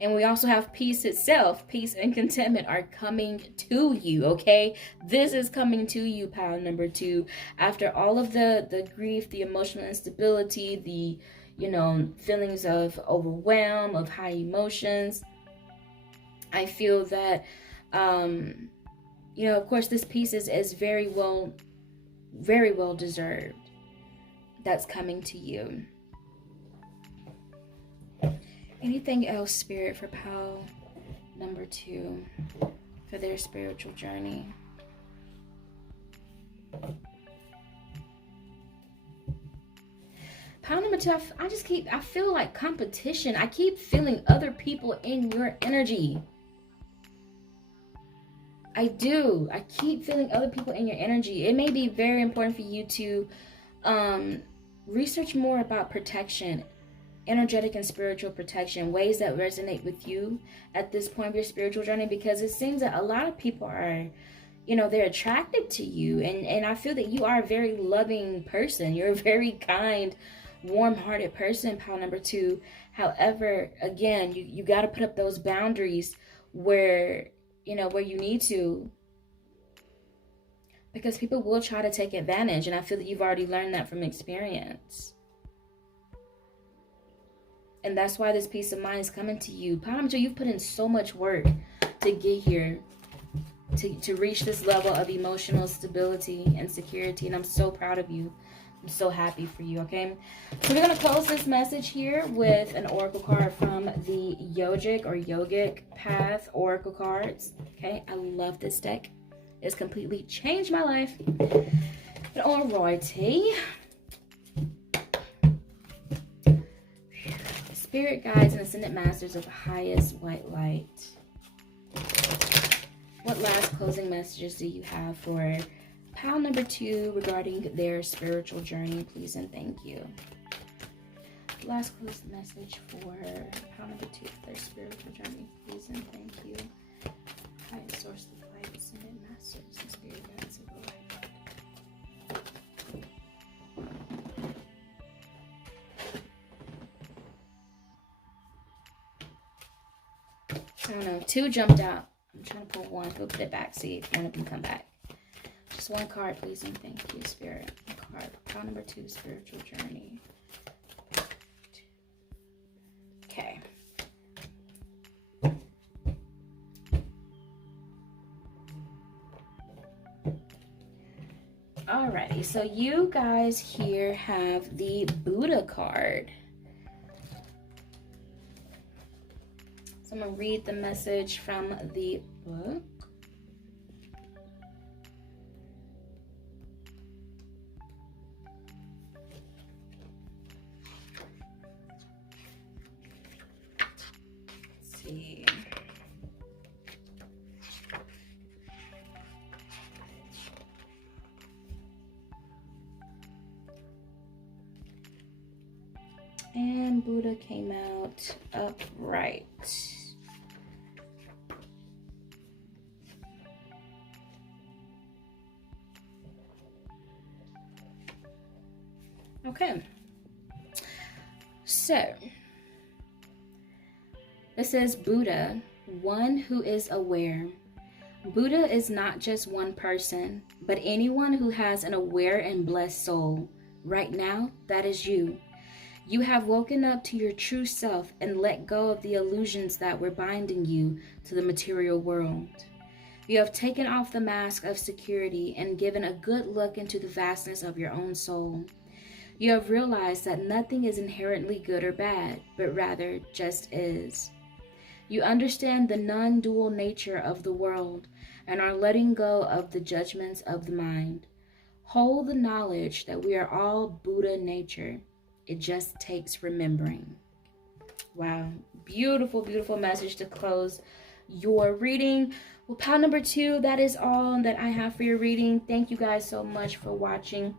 And we also have peace itself. Peace and contentment are coming to you, okay? This is coming to you, pile number 2. After all of the grief, the emotional instability, the, feelings of overwhelm, of high emotions, I feel that, of course, this peace is very well deserved. That's coming to you. Anything else, Spirit, for pile number 2 for their spiritual journey? Pile number 2, I feel like competition. I keep feeling other people in your energy. I do. I keep feeling other people in your energy. It may be very important for you to research more about protection, energetic and spiritual protection, ways that resonate with you at this point of your spiritual journey, because it seems that a lot of people are, they're attracted to you, and I feel that you are a very loving person. You're a very kind, warm-hearted person, pile number 2. However, again, you got to put up those boundaries where you need to, because people will try to take advantage, and I feel that you've already learned that from experience. And that's why this peace of mind is coming to you. Pile number 2, you've put in so much work to get here, to reach this level of emotional stability and security, and I'm so proud of you. I'm so happy for you, okay? So we're going to close this message here with an oracle card from the Yogic Path Oracle cards, okay? I love this deck. It's completely changed my life. But alrighty. Spirit guides and ascended masters of highest white light. What last closing messages do you have for pile number 2 regarding their spiritual journey, please and thank you? Last closing message for pile number 2 for their spiritual journey, please and thank you. Highest source of light, ascended masters and spirit guides of the light. I don't know, 2 jumped out. I'm trying to pull 1, go put it back, see if one of them come back. Just 1 card, please, and thank you, Spirit. 1 card. Card number 2, spiritual journey. Okay. Alrighty, so you guys here have the Buddha card. I'm going to read the message from the book. Let's see. And Buddha came out upright. Okay, so this says Buddha, one who is aware. Buddha is not just one person, but anyone who has an aware and blessed soul. Right now, that is you. You have woken up to your true self and let go of the illusions that were binding you to the material world. You have taken off the mask of security and given a good look into the vastness of your own soul. You have realized that nothing is inherently good or bad, but rather just is. You understand the non-dual nature of the world and are letting go of the judgments of the mind. Hold the knowledge that we are all Buddha nature. It just takes remembering. Wow. Beautiful, beautiful message to close your reading. Well, pile number 2, that is all that I have for your reading. Thank you guys so much for watching.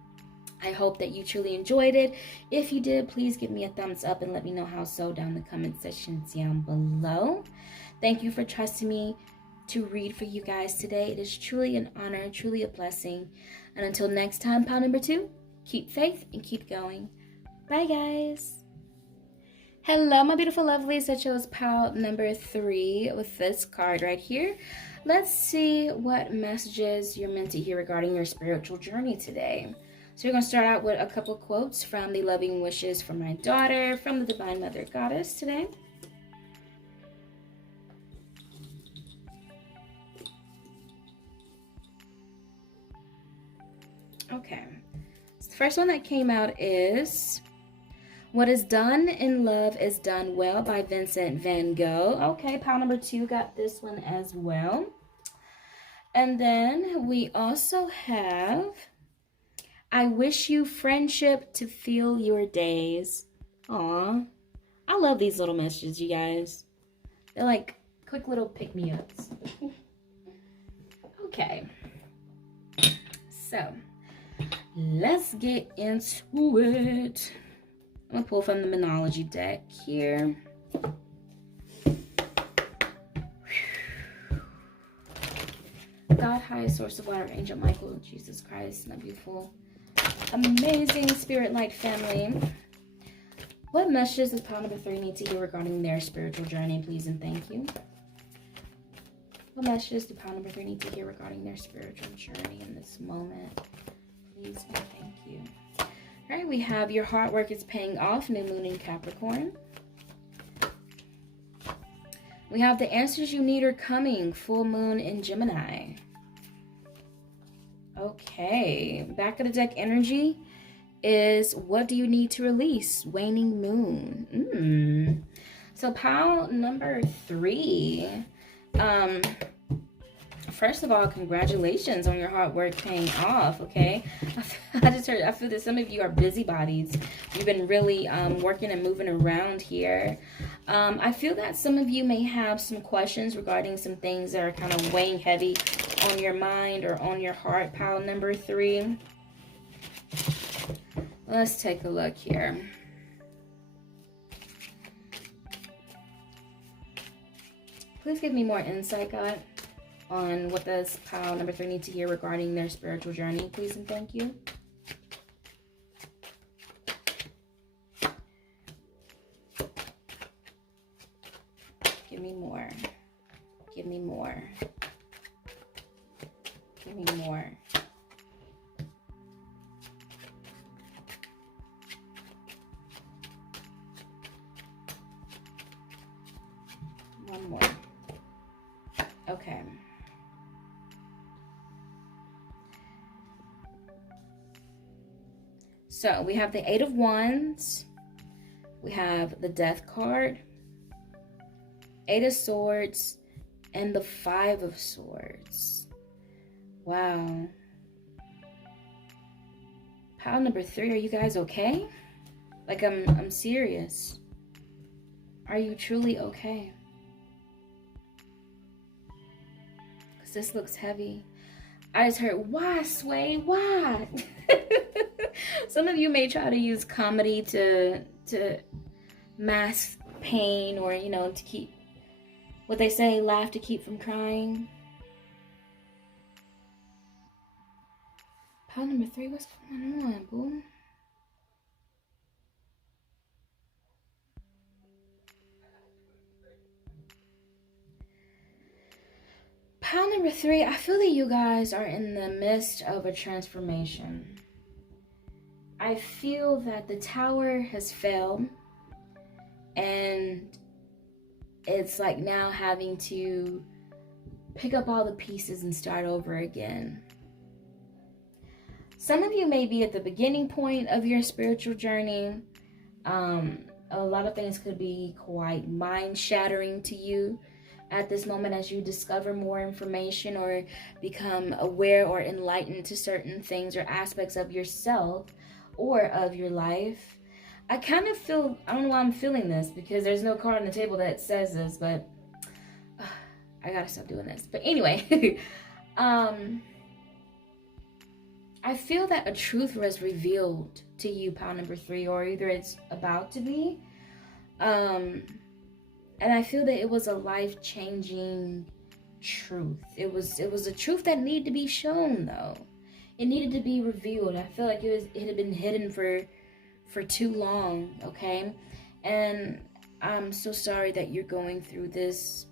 I hope that you truly enjoyed it. If you did, please give me a thumbs up and let me know how so down in the comment section down below. Thank you for trusting me to read for you guys today. It is truly an honor, truly a blessing. And until next time, pile number 2, keep faith and keep going. Bye, guys. Hello, my beautiful lovelies. I chose pile number 3 with this card right here. Let's see what messages you're meant to hear regarding your spiritual journey today. So we're going to start out with a couple quotes from the Loving Wishes for My Daughter from the Divine Mother Goddess today. Okay. So the first one that came out is What is Done in Love is Done Well by Vincent van Gogh. Okay, pile number 2 got this one as well. And then we also have I wish you friendship to fill your days. Aw. I love these little messages, you guys. They're like quick little pick-me-ups. Okay. So, let's get into it. I'm going to pull from the Monology deck here. God, highest source of water, Angel Michael, Jesus Christ, my beautiful amazing spirit light family. What messages does pile number 3 need to hear regarding their spiritual journey, please and thank you? What messages do pile number 3 need to hear regarding their spiritual journey in this moment, please and thank you? All right, we have your hard work is paying off, new moon in Capricorn. We have the answers you need are coming, full moon in Gemini. Okay, back of the deck energy is what do you need to release? Waning moon. So pile number 3. First of all, congratulations on your hard work paying off, okay? I feel that some of you are busybodies. You've been really working and moving around here. I feel that some of you may have some questions regarding some things that are kind of weighing heavy on your mind or on your heart, pile number 3. Let's take a look here. Please give me more insight, God, on what does pile number 3 need to hear regarding their spiritual journey, please and thank you. Give me more. Give me more. Give me more. One more. Okay. So we have the 8 of Wands. We have the Death card, 8 of Swords, and the 5 of Swords. Wow. Pile number 3, are you guys okay? Like, I'm serious. Are you truly okay? Because this looks heavy. I just heard, why, Sway? Why? Some of you may try to use comedy to mask pain, or, you know, to keep, what they say, laugh to keep from crying. Pile number 3, what's going on, boo? Pile number 3, I feel that you guys are in the midst of a transformation. I feel that the tower has failed, and it's like now having to pick up all the pieces and start over again. Some of you may be at the beginning point of your spiritual journey. A lot of things could be quite mind-shattering to you at this moment as you discover more information or become aware or enlightened to certain things or aspects of yourself or of your life. I kind of feel, I don't know why I'm feeling this, because there's no card on the table that says this, but I gotta stop doing this. But anyway, I feel that a truth was revealed to you, pile number 3, or either it's about to be. And I feel that it was a life-changing truth. It was a truth that needed to be shown, though. It needed to be revealed. I feel like it had been hidden for too long, okay? And I'm so sorry that you're going through this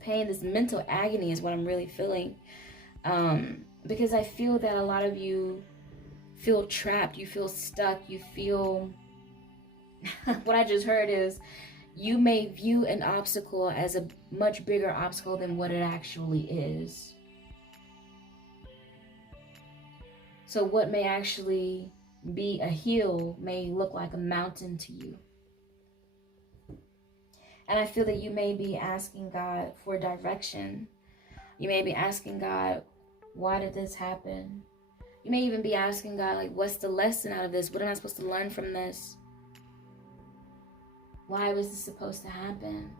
pain, this mental agony is what I'm really feeling. Because I feel that a lot of you feel trapped, you feel stuck, you feel... what I just heard is you may view an obstacle as a much bigger obstacle than what it actually is. So what may actually be a hill may look like a mountain to you. And I feel that you may be asking God for direction. You may be asking God, why did this happen? You may even be asking God, like, what's the lesson out of this? What am I supposed to learn from this? Why was this supposed to happen?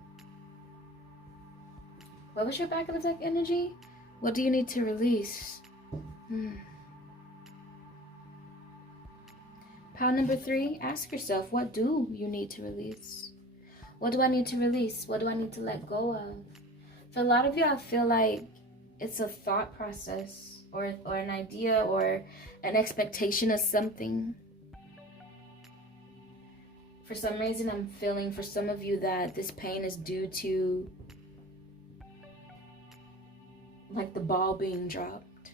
What was your back of the deck energy? What do you need to release? Pile number 3, ask yourself, what do you need to release? What do I need to release? What do I need to let go of? For a lot of you, I feel like it's a thought process or an idea or an expectation of something. For some reason, I'm feeling for some of you that this pain is due to like the ball being dropped.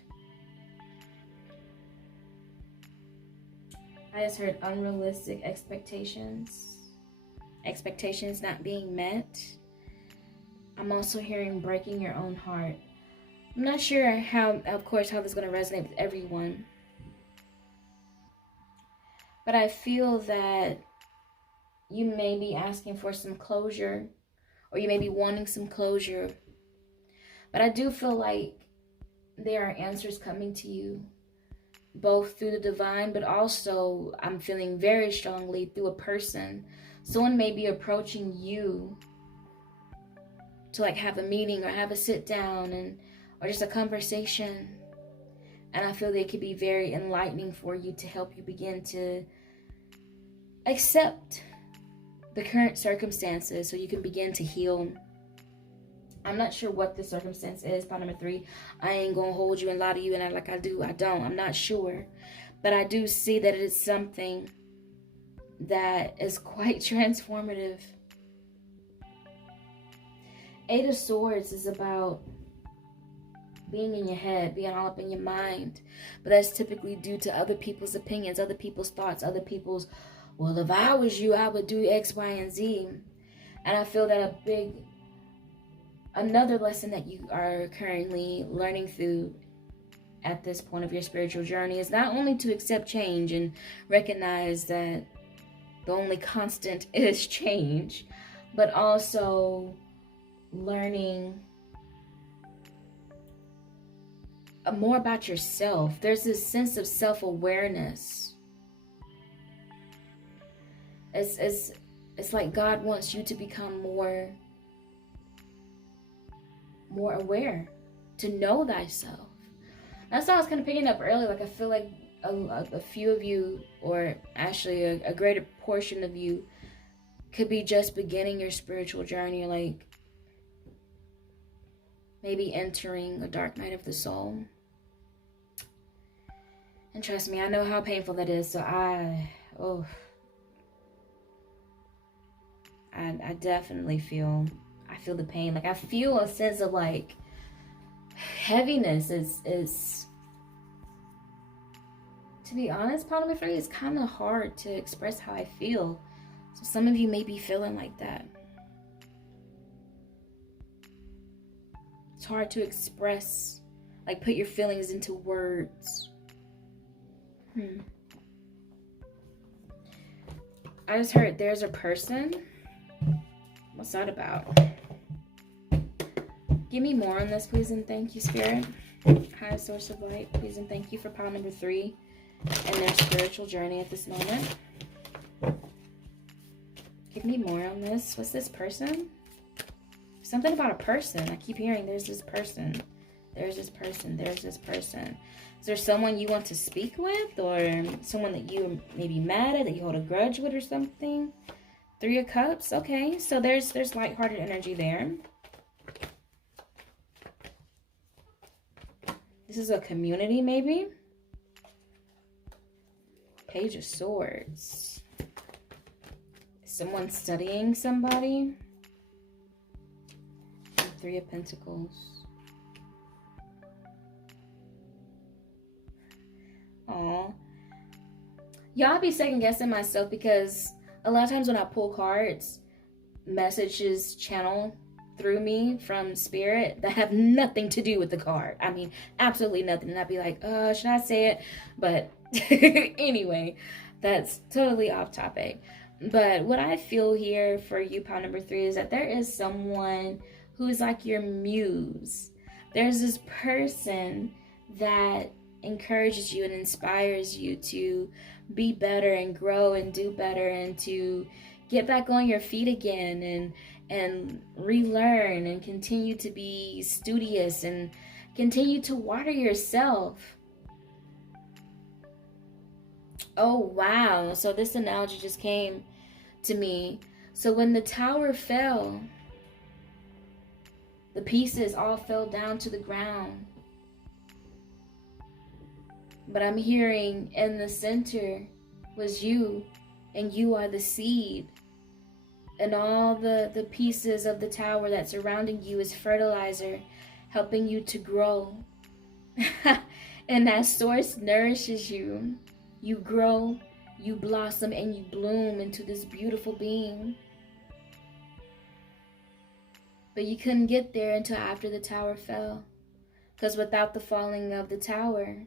I just heard unrealistic expectations. Expectations not being met. I'm also hearing breaking your own heart. I'm not sure how, of course, how this is going to resonate with everyone. But I feel that you may be asking for some closure, or you may be wanting some closure. But I do feel like there are answers coming to you, both through the divine, but also I'm feeling very strongly through a person. Someone may be approaching you to like have a meeting or have a sit down or just a conversation. And I feel that it could be very enlightening for you to help you begin to accept the current circumstances so you can begin to heal. I'm not sure what the circumstance is, part number 3. I ain't gonna hold you and lie to you and act like I do. I don't. I'm not sure. But I do see that it is something that is quite transformative. 8 of Swords is about being in your head, being all up in your mind. But that's typically due to other people's opinions, other people's thoughts, other people's, well, if I was you, I would do X, Y, and Z. And I feel that another lesson that you are currently learning through at this point of your spiritual journey is not only to accept change and recognize that the only constant is change, but also learning more about yourself. There's this sense of self-awareness. It's like God wants you to become more aware, to know thyself. That's why I was kind of picking up earlier. Like I feel like a few of you, or actually a greater portion of you, could be just beginning your spiritual journey, like maybe entering a dark night of the soul. And trust me, I know how painful that is. So I definitely feel the pain. Like I feel a sense of like heaviness. Is to be honest, part of it's kind of hard to express how I feel. So some of you may be feeling like that. It's hard to express, like put your feelings into words. I just heard there's a person. What's that about? Give me more on this, please and thank you, Spirit. Highest source of light, please and thank you for pile number 3 and their spiritual journey at this moment. Give me more on this. What's this person? Something about a person. I keep hearing there's this person. There's this person. There's this person. Is there someone you want to speak with, or someone that you may be mad at, that you hold a grudge with or something? 3 of Cups. Okay, so there's lighthearted energy there. This is a community, maybe. Page of Swords. Someone studying somebody. And 3 of Pentacles. Aw. Y'all be second guessing myself, because a lot of times when I pull cards, messages channel through me from Spirit that have nothing to do with the card. I mean, absolutely nothing. And I'd be like, should I say it? But anyway, that's totally off topic. But what I feel here for you, pile number 3, is that there is someone who's like your muse. There's this person that encourages you and inspires you to be better and grow and do better and to get back on your feet again and relearn and continue to be studious and continue to water yourself. Oh, wow. So this analogy just came to me. So when the tower fell, the pieces all fell down to the ground. But I'm hearing in the center was you, and you are the seed. And all the pieces of the tower that's surrounding you is fertilizer, helping you to grow. And that source nourishes you. You grow, you blossom, and you bloom into this beautiful being. But you couldn't get there until after the tower fell. Because without the falling of the tower,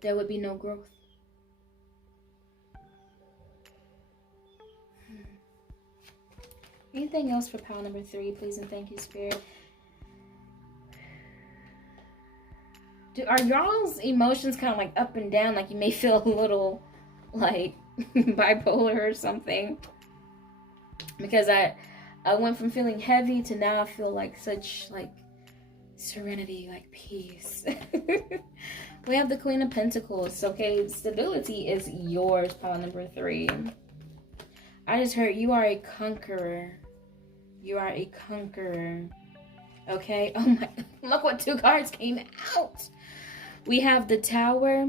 there would be no growth. Anything else for pile number 3, please and thank you, Spirit? Are y'all's emotions kind of like up and down? Like you may feel a little like bipolar or something? Because I went from feeling heavy to now I feel like such like serenity, like peace. We have the Queen of Pentacles. Okay, stability is yours, pile number 3. I just heard you are a conqueror. You are a conqueror. Okay. Oh my, look what 2 cards came out. We have the Tower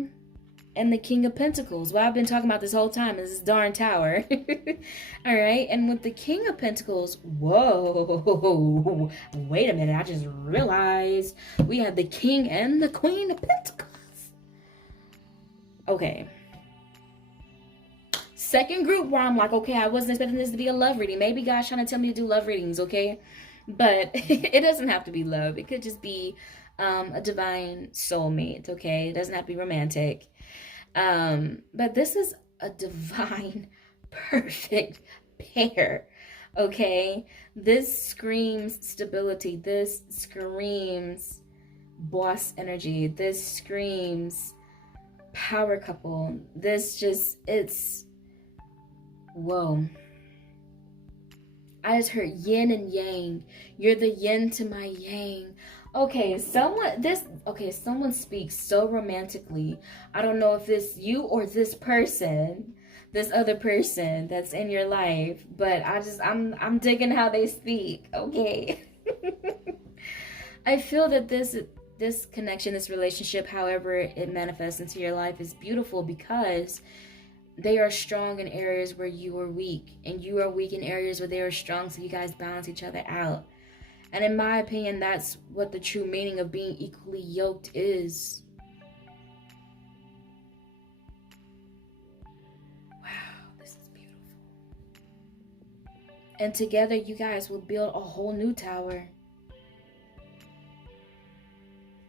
and the King of Pentacles. Well, I've been talking about this whole time is this darn Tower. All right. And with the King of Pentacles, whoa, wait a minute. I just realized we have the King and the Queen of Pentacles. Okay. Second group where I'm like, okay, I wasn't expecting this to be a love reading. Maybe God's trying to tell me to do love readings, okay? But it doesn't have to be love. It could just be a divine soulmate, okay? It doesn't have to be romantic. But this is a divine, perfect pair, okay? This screams stability. This screams boss energy. This screams power couple. This just, it's... Whoa. I just heard yin and yang. You're the yin to my yang. Okay, someone speaks so romantically. I don't know if it's you or this person, this other person that's in your life, but I'm digging how they speak. Okay. I feel that this connection, this relationship, however it manifests into your life, is beautiful because they are strong in areas where you are weak, and you are weak in areas where they are strong, so you guys balance each other out. And in my opinion, that's what the true meaning of being equally yoked is. Wow, this is beautiful. And together, you guys will build a whole new tower.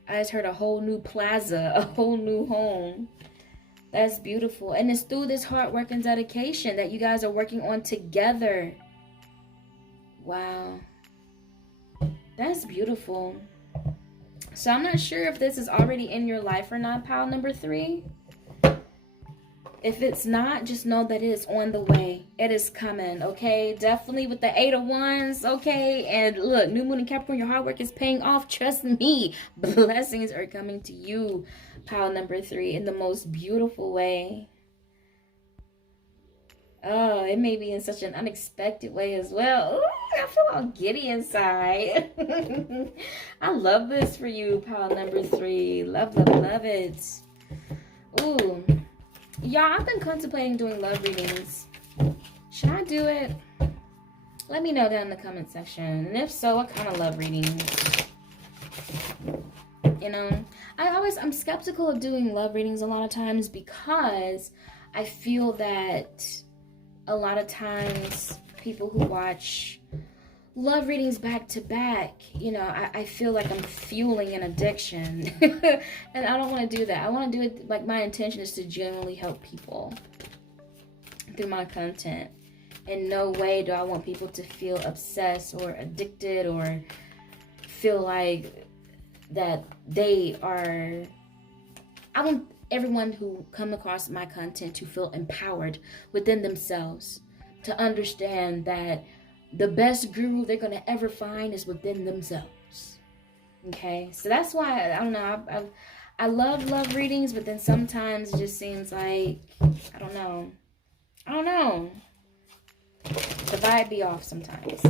I just heard a whole new plaza, a whole new home. That's beautiful. And it's through this hard work and dedication that you guys are working on together. Wow. That's beautiful. So I'm not sure if this is already in your life or not, pile number 3. If it's not, just know that it is on the way. It is coming, okay? Definitely with the 8 of Wands, okay? And look, new moon in Capricorn, your hard work is paying off. Trust me. Blessings are coming to you, pile number 3, in the most beautiful way. Oh, it may be in such an unexpected way as well. Ooh, I feel all giddy inside. I love this for you, pile number 3. Love, love, love it. Ooh. Y'all, I've been contemplating doing love readings. Should I do it? Let me know down in the comment section. And if so, what kind of love readings? You know, I'm skeptical of doing love readings a lot of times because I feel that a lot of times people who watch love readings back to back, you know, I feel like I'm fueling an addiction. And I don't want to do that. I want to do it like my intention is to genuinely help people through my content. In no way do I want people to feel obsessed or addicted or feel like that they are... I want everyone who come across my content to feel empowered within themselves, to understand that the best guru they're going to ever find is within themselves. Okay? So that's why, I don't know, I love readings, but then sometimes it just seems like, I don't know. The vibe be off sometimes.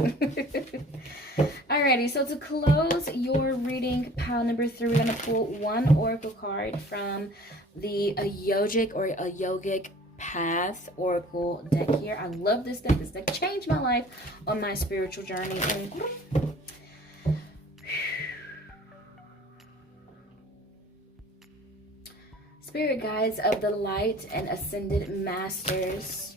Alrighty, so to close your reading, pile number 3, we're going to pull one oracle card from the yogic or a yogic path oracle deck here. I love this deck. This deck changed my life on my spiritual journey. And spirit guides of the light and ascended masters,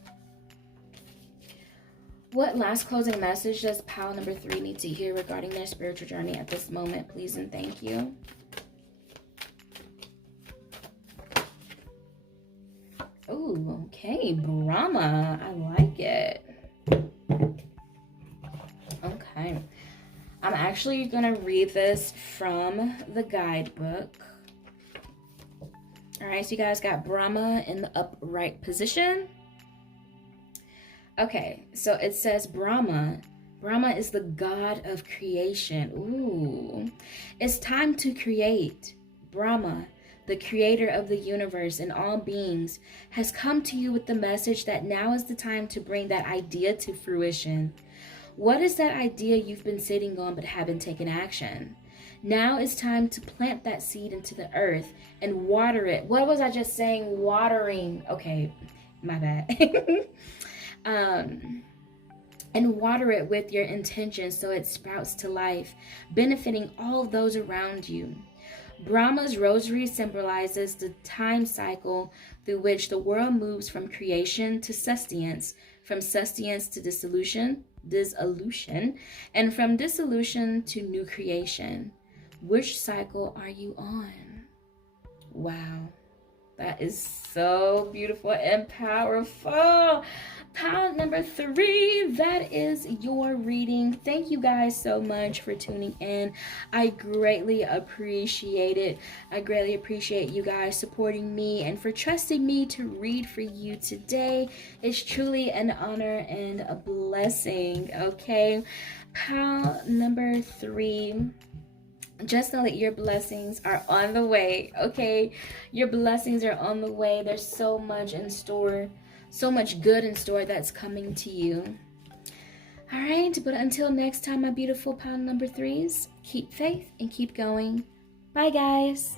what last closing message does pile number 3 need to hear regarding their spiritual journey at this moment, please and thank you? Oh, okay, Brahma. I like it. Okay. I'm actually going to read this from the guidebook. All right, so you guys got Brahma in the upright position. Okay, so it says Brahma. Brahma is the god of creation. Ooh. It's time to create. Brahma, the creator of the universe and all beings, has come to you with the message that now is the time to bring that idea to fruition. What is that idea you've been sitting on but haven't taken action? Now is time to plant that seed into the earth and water it. What was I just saying? Watering. Okay, my bad. And water it with your intention so it sprouts to life, benefiting all of those around you. Brahma's rosary symbolizes the time cycle through which the world moves from creation to sustenance, from sustenance to dissolution, and from dissolution to new creation. Which cycle are you on? Wow, that is so beautiful and powerful. Pile number 3, that is your reading. Thank you guys so much for tuning in. I greatly appreciate it. I greatly appreciate you guys supporting me and for trusting me to read for you today. It's truly an honor and a blessing, okay? Pile number 3. Just know that your blessings are on the way, okay? Your blessings are on the way. There's so much in store. So much good in store that's coming to you. All right, but until next time, my beautiful pile number 3s, keep faith and keep going. Bye, guys.